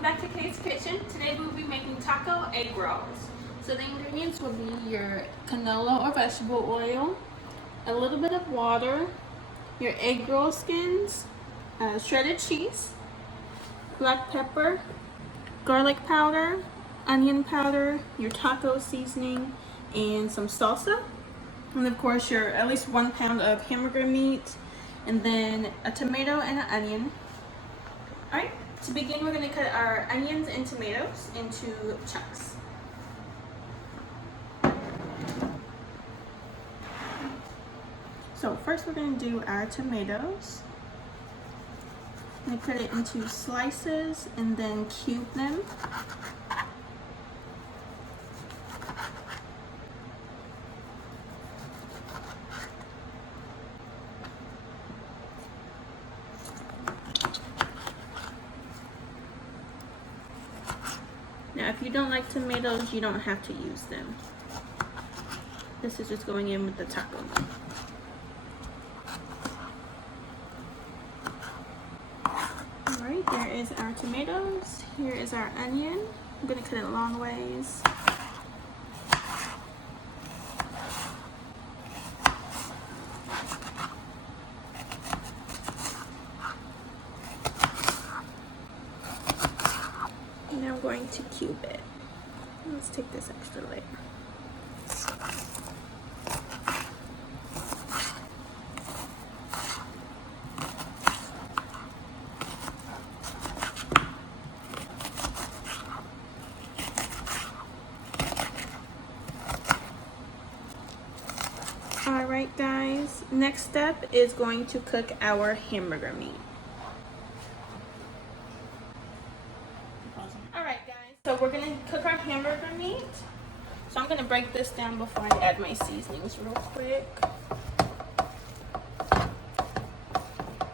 welcome back to Kay's Kitchen. Today we'll be making taco egg rolls. So the ingredients will be your canola or vegetable oil, a little bit of water, your egg roll skins, shredded cheese, black pepper, garlic powder, onion powder, your taco seasoning, and some salsa. And of course your at least 1 pound of hamburger meat, and then a tomato and an onion. Alright, to begin we're going to cut our onions and tomatoes into chunks. So first we're going to do our tomatoes. I'm going to cut it into slices and then cube them. Now if you don't like tomatoes, you don't have to use them. This is just going in with the taco meat. Alright, there is our tomatoes. Here is our onion. I'm going to cut it long ways. Now I'm going to cube it. Let's take this extra layer. Alright guys, next step is going to cook our hamburger meat. Alright guys, so we're going to cook our hamburger meat. So I'm going to break this down before I add my seasonings real quick.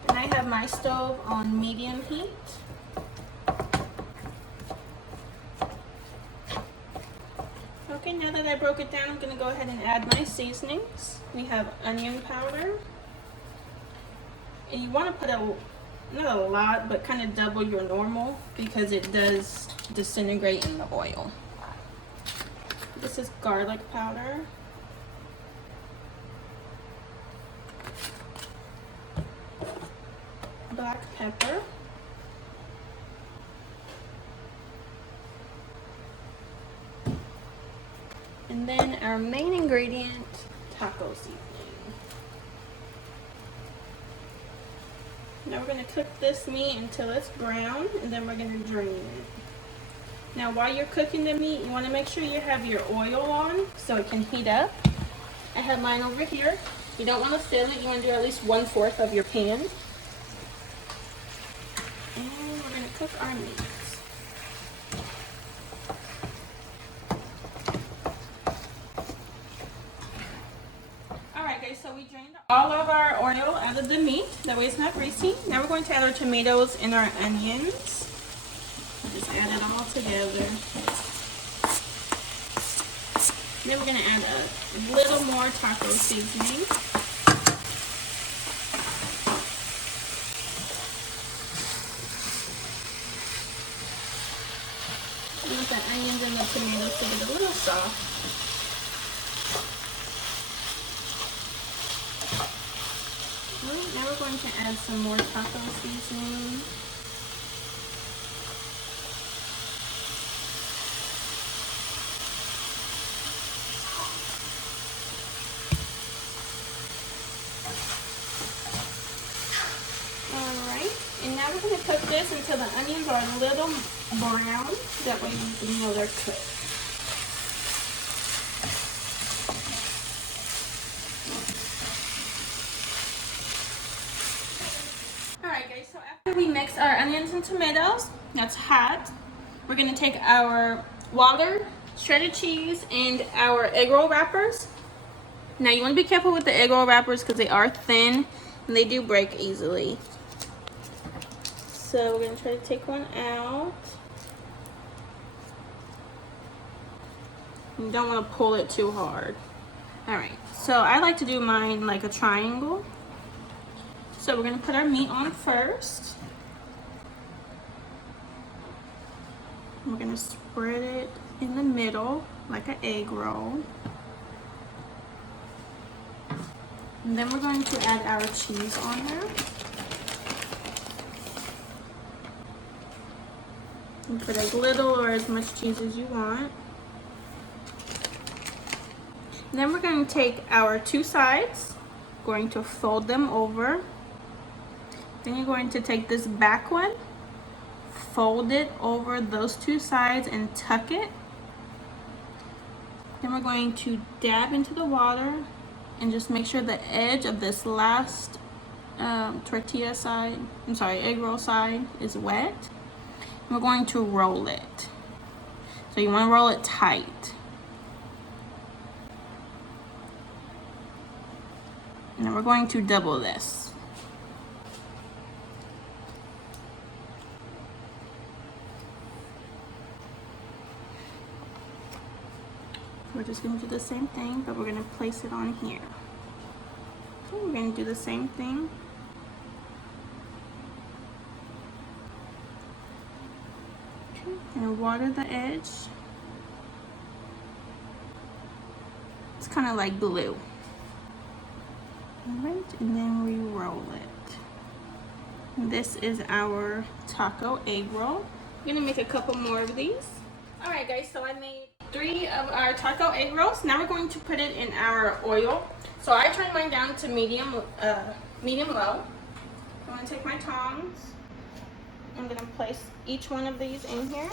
And I have my stove on medium heat. Okay, now that I broke it down, I'm going to go ahead and add my seasonings. We have onion powder. And you want to put not a lot, but kind of double your normal because it does disintegrate in the oil. This is garlic powder. Black pepper. And then our main ingredient, taco seasoning. Now we're going to cook this meat until it's brown, and then we're going to drain it. Now while you're cooking the meat, you want to make sure you have your oil on so it can heat up. I have mine over here. You don't want to fill it, you want to do at least 1/4 of your pan. And we're going to cook our meat. So we drained all of our oil out of the meat, that way it's not greasy. Now we're going to add our tomatoes and our onions. Just add it all together. Then we're going to add a little more taco seasoning. I want the onions and the tomatoes to get a little soft. Now we're going to add some more taco seasoning. Alright, and now we're going to cook this until the onions are a little brown. That way you know they're cooked. Alright guys, so after we mix our onions and tomatoes, that's hot, we're going to take our water, shredded cheese, and our egg roll wrappers. Now you want to be careful with the egg roll wrappers because they are thin and they do break easily. So we're going to try to take one out. You don't want to pull it too hard. Alright, so I like to do mine like a triangle. So we're going to put our meat on first. We're gonna spread it in the middle like an egg roll. And then we're going to add our cheese on there. You put as little or as much cheese as you want. And then we're going to take our two sides, going to fold them over. Then you're going to take this back one, fold it over those two sides and tuck it. Then we're going to dab into the water and just make sure the edge of this last egg roll side is wet. And we're going to roll it. So you want to roll it tight. And then we're going to double this. We're just going to do the same thing, but we're going to place it on here. Okay, we're going to do the same thing. Okay, and water the edge. It's kind of like glue. Alright, and then we roll it. And this is our taco egg roll. I'm gonna make a couple more of these. Alright guys, so I made 3 of our taco egg rolls. Now we're going to put it in our oil. So I turned mine down to medium low. I'm gonna take my tongs. I'm gonna place each one of these in here.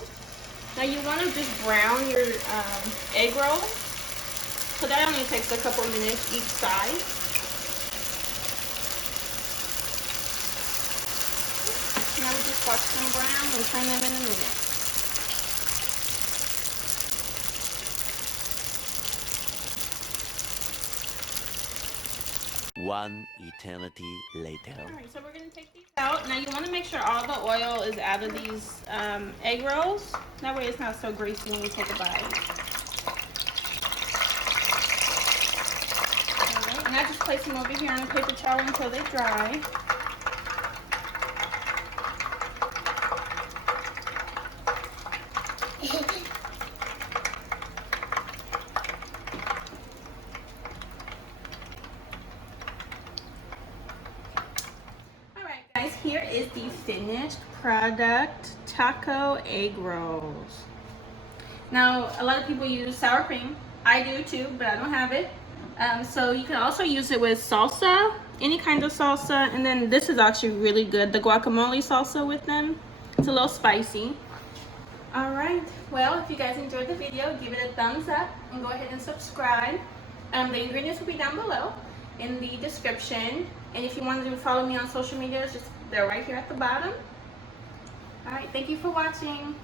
Now you wanna just brown your egg roll. So that only takes a couple minutes each side. Now we just watch them brown and turn them in a minute. One eternity later. Alright, so we're going to take these out. Now you want to make sure all the oil is out of these egg rolls. That way it's not so greasy when you take a bite. Alright, and I just place them over here on a paper towel until they dry. Here is the finished product, taco egg rolls. Now, a lot of people use sour cream. I do too, but I don't have it. So you can also use it with salsa, any kind of salsa. And then this is actually really good, the guacamole salsa with them. It's a little spicy. All right, well, if you guys enjoyed the video, give it a thumbs up and go ahead and subscribe. The ingredients will be down below in the description. And if you wanted to follow me on social media, they're right here at the bottom. All right, thank you for watching.